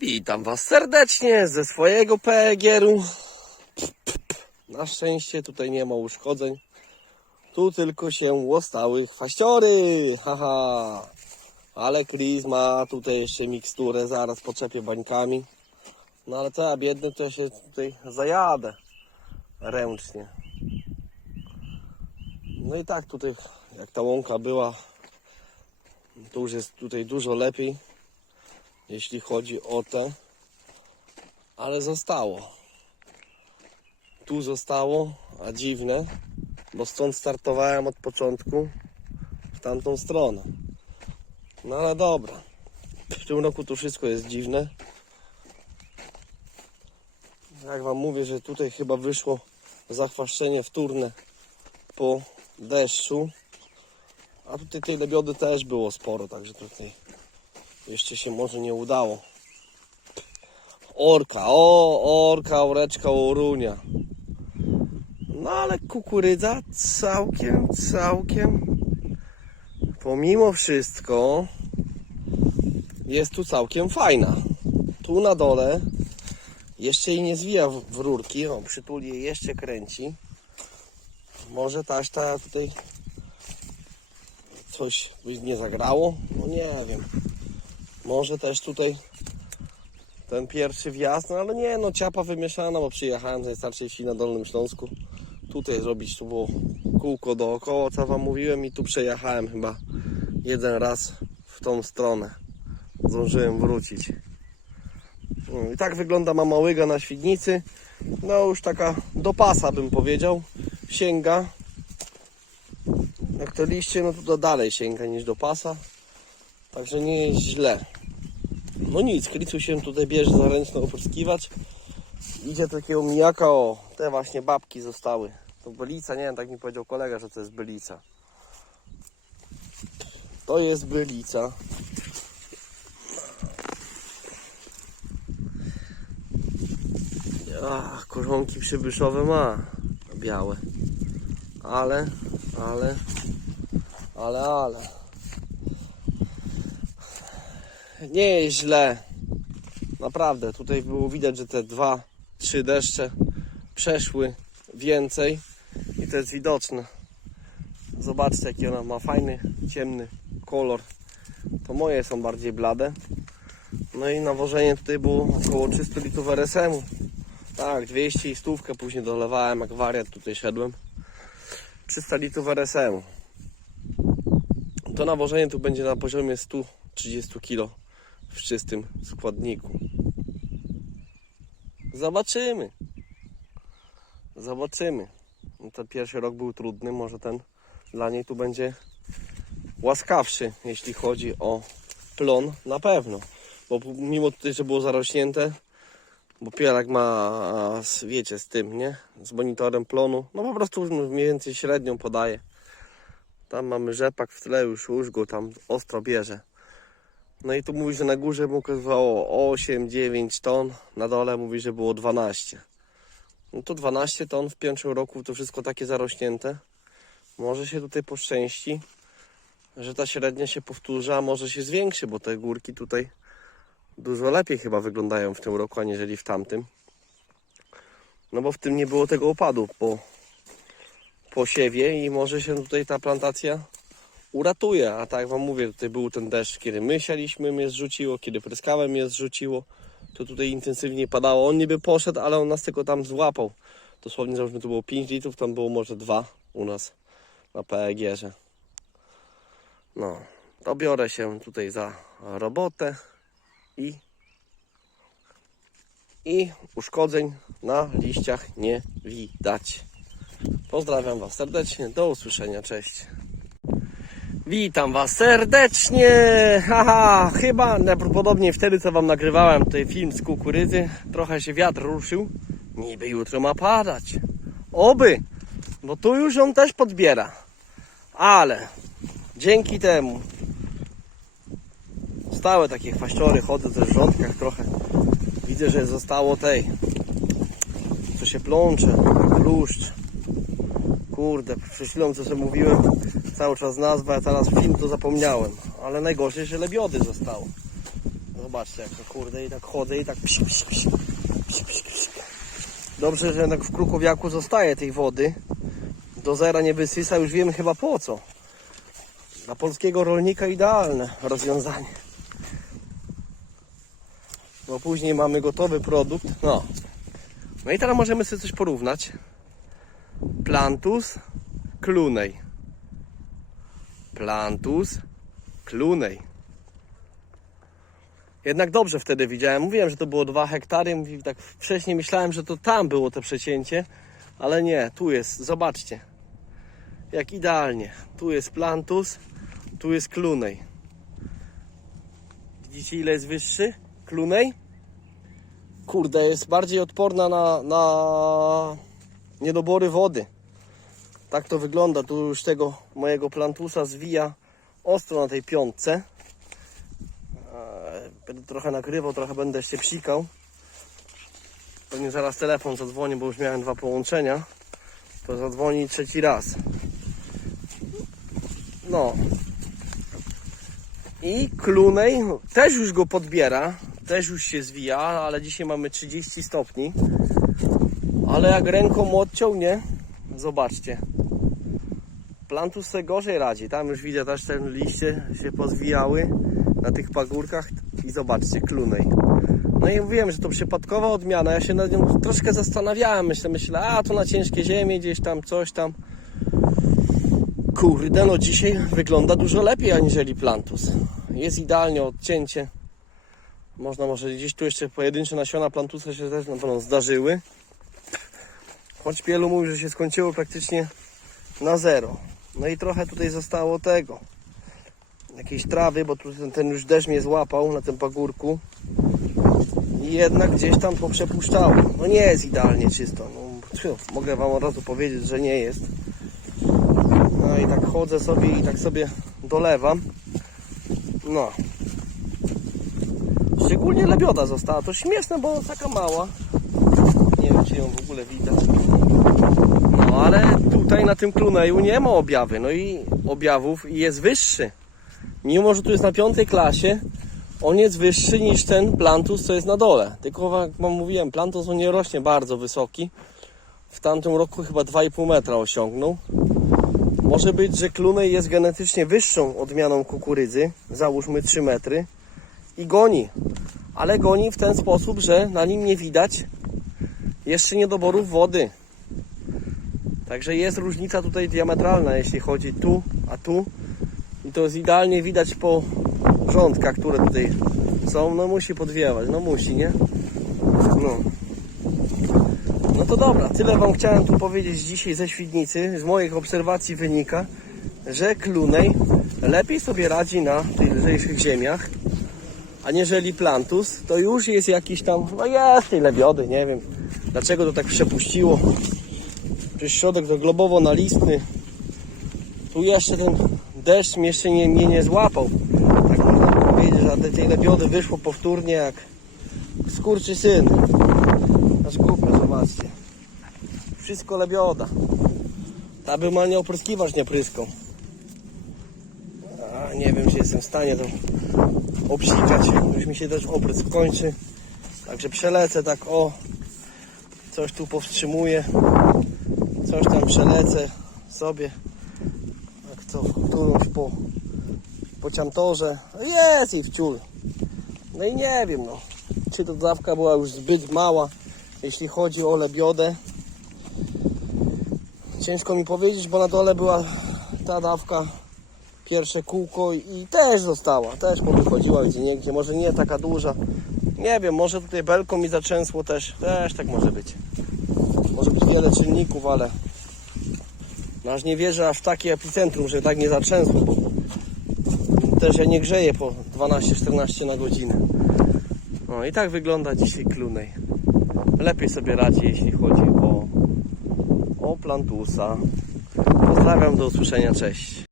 Witam Was serdecznie ze swojego PEGieru. Na szczęście tutaj nie ma uszkodzeń. Tu tylko się łostały chwaściory. Haha. Ale Chris ma tutaj jeszcze miksturę. Zaraz poczepię bańkami. No ale co ja biedny to się tutaj zajadę. Ręcznie. No i tak tutaj jak ta łąka była to już jest tutaj dużo lepiej jeśli chodzi o te, ale zostało. Tu zostało, a dziwne, bo stąd startowałem od początku w tamtą stronę. No ale dobra. W tym roku tu wszystko jest dziwne. Jak wam mówię, że tutaj chyba wyszło zachwaszczenie wtórne po deszczu. A tutaj tej lebiody też było sporo, także tutaj jeszcze się może nie udało. Orka, o, orka, oreczka, orunia. No ale kukurydza całkiem, całkiem, pomimo wszystko, jest tu całkiem fajna. Tu na dole jeszcze jej nie zwija w, rurki, o, przytuli je jeszcze kręci. Może taś ta tutaj coś by nie zagrało? No nie wiem. Może też tutaj ten pierwszy wjazd, no ale nie, no ciapa wymieszana, bo przyjechałem z najstarszej wsi na Dolnym Śląsku. Tutaj zrobić, tu było kółko dookoła, co wam mówiłem i tu przejechałem chyba jeden raz w tą stronę. Zdążyłem wrócić. No I tak wygląda mama łyga na Świdnicy. No już taka do pasa bym powiedział. Sięga. Jak to liście, no to dalej sięga niż do pasa. Także nie jest źle. No nic, Kricu się tutaj bierze za ręczny opryskiwacz. Idzie takiego mijaka, o, te właśnie babki zostały. To bylica, nie wiem, tak mi powiedział kolega, że to jest bylica. To jest bylica. Ach, korzonki przybyszowe ma. Białe. Ale, ale, ale, ale. Nie jest źle. Naprawdę, tutaj było widać, że te dwa, trzy deszcze przeszły więcej i to jest widoczne. Zobaczcie, jaki ona ma fajny, ciemny kolor. To moje są bardziej blade. No i nawożenie tutaj było około 300 litrów RSM-u. Tak, 200 i stówkę później dolewałem, jak wariat tutaj szedłem. 300 litrów RSM-u. To nawożenie tu będzie na poziomie 130 kg w czystym składniku. Zobaczymy. Zobaczymy. No ten pierwszy rok był trudny, może ten dla niej tu będzie łaskawszy, jeśli chodzi o plon, na pewno. Bo mimo tutaj, że było zarośnięte, bo Pielak ma, wiecie, z tym, nie? Z monitorem plonu, no po prostu mniej więcej średnią podaje. Tam mamy rzepak w tle, już, już go tam ostro bierze. No i tu mówi, że na górze mu okazywało 8-9 ton, na dole mówi, że było 12. No to 12 ton w pierwszym roku to wszystko takie zarośnięte. Może się tutaj poszczęści, że ta średnia się powtórzy, a może się zwiększy, bo te górki tutaj dużo lepiej chyba wyglądają w tym roku, aniżeli w tamtym. No bo w tym nie było tego opadu po, po siewie i może się tutaj ta plantacja uratuje. A tak wam mówię, tutaj był ten deszcz, kiedy my sialiśmy, mnie zrzuciło, kiedy pryskałem, mnie zrzuciło. To tutaj intensywnie padało. On niby poszedł, ale on nas tylko tam złapał. Dosłownie załóżmy, to było 5 litrów, tam było może 2 u nas na PEG-ie. No, to biorę się tutaj za robotę i i uszkodzeń na liściach nie widać. Pozdrawiam Was serdecznie, do usłyszenia, cześć. Witam Was serdecznie. Haha, chyba najprawdopodobniej wtedy, co Wam nagrywałem tutaj film z kukurydzy, trochę się wiatr ruszył. Niby jutro ma padać. Oby, bo tu już on też podbiera. Ale dzięki temu stałe takie chwaściory, chodzę też w rządkach trochę. Widzę, że zostało tej, co się plącze, bluszcz. Kurde, przed chwilą co sobie mówiłem, cały czas nazwa, a teraz film to zapomniałem. Ale najgorsze, że lebiody zostało. Zobaczcie jak to kurde i tak chodzę i tak psi, psi, psi, psi, psi, psi. Dobrze, że jednak w krukowiaku zostaje tej wody. Do zera nie wysysa, już wiemy chyba po co. Dla polskiego rolnika idealne rozwiązanie. Bo później mamy gotowy produkt. No. No i teraz możemy sobie coś porównać. Plantus Clunej. Plantus Clunej. Jednak dobrze wtedy widziałem. Mówiłem, że to było 2 hektary. Mówi- Tak wcześniej myślałem, że to tam było to przecięcie, ale nie, tu jest. Zobaczcie. Jak idealnie. Tu jest Plantus, tu jest Clunej. Widzicie ile jest wyższy? Clunej? Kurde, jest bardziej odporna na, na niedobory wody. Tak to wygląda. Tu już tego mojego plantusa zwija ostro na tej piątce. Będę trochę nagrywał, trochę będę jeszcze psikał. Pewnie zaraz telefon zadzwoni, bo już miałem dwa połączenia. To zadzwoni trzeci raz. No. I Klunej też już go podbiera. Też już się zwija, ale dzisiaj mamy 30 stopni. Ale jak ręką odciął, nie? Zobaczcie. Plantus sobie gorzej radzi. Tam już widzę też te liście się pozwijały na tych pagórkach i zobaczcie, klunej. No i mówiłem, że to przypadkowa odmiana. Ja się nad nią troszkę zastanawiałem. Myślę, myślę, a to na ciężkie ziemie gdzieś tam, coś tam. Kurde, no dzisiaj wygląda dużo lepiej aniżeli Plantus. Jest idealnie odcięcie. Można może gdzieś tu jeszcze pojedyncze nasiona Plantusa się też na pewno zdarzyły. Choć wielu mówi, że się skończyło praktycznie na zero. No i trochę tutaj zostało tego. Jakiejś trawy, bo tu ten, ten już deszcz mnie złapał na tym pagórku. I jednak gdzieś tam poprzepuszczało. No nie jest idealnie czysto. No, mogę Wam od razu powiedzieć, że nie jest. No i tak chodzę sobie i tak sobie dolewam. No. Szczególnie lebioda została. To śmieszne, bo taka mała. Nie wiem, czy ją w ogóle widać. No ale tutaj na tym kluneju nie ma objawy. No i objawów i jest wyższy. Mimo, że tu jest na piątej klasie, on jest wyższy niż ten plantus, co jest na dole. Tylko jak wam mówiłem, plantus on nie rośnie bardzo wysoki. W tamtym roku chyba 2,5 metra osiągnął. Może być, że klunej jest genetycznie wyższą odmianą kukurydzy, załóżmy 3 metry i goni. Ale goni w ten sposób, że na nim nie widać jeszcze niedoborów wody. Także jest różnica tutaj diametralna, jeśli chodzi tu, a tu. I to jest idealnie widać po rządkach, które tutaj są. No musi podwiewać, no musi, nie? No. No to dobra, tyle Wam chciałem tu powiedzieć dzisiaj ze Świdnicy. Z moich obserwacji wynika, że Klunej lepiej sobie radzi na tych lżejszych ziemiach, aniżeli Plantus. To już jest jakiś tam, no jest tej lebiody, nie wiem dlaczego to tak przepuściło. Przecież środek to globowo nalistny. Tu jeszcze ten deszcz mnie jeszcze nie, mnie nie złapał. Tak można powiedzieć, że te tej lebiody wyszło powtórnie jak skurczy syn. Aż głupio, zobaczcie. Wszystko lebioda. Ta by malnie opryskiwać nie pryskał. A, nie wiem, czy jestem w stanie to obsikać. Już mi się też oprysk kończy. Także przelecę tak o. Coś tu powstrzymuję. Coś tam przelecę sobie. Jak to, którąś po, po ciantorze. Jest i wciul. No i nie wiem, no. Czy to dawka była już zbyt mała, jeśli chodzi o lebiodę. Ciężko mi powiedzieć, bo na dole była ta dawka, pierwsze kółko i też została, też powychodziła gdzie może nie taka duża. Nie wiem, może tutaj belką mi zaczęsło też, też tak może być. Może być wiele czynników, ale no aż nie wierzę aż w takie epicentrum, że tak nie zaczęsło, bo też ja nie grzeję po 12-14 na godzinę. No i tak wygląda dzisiaj Klunej. Lepiej sobie radzi, jeśli chodzi o, o plantusa. Pozdrawiam, do usłyszenia, cześć.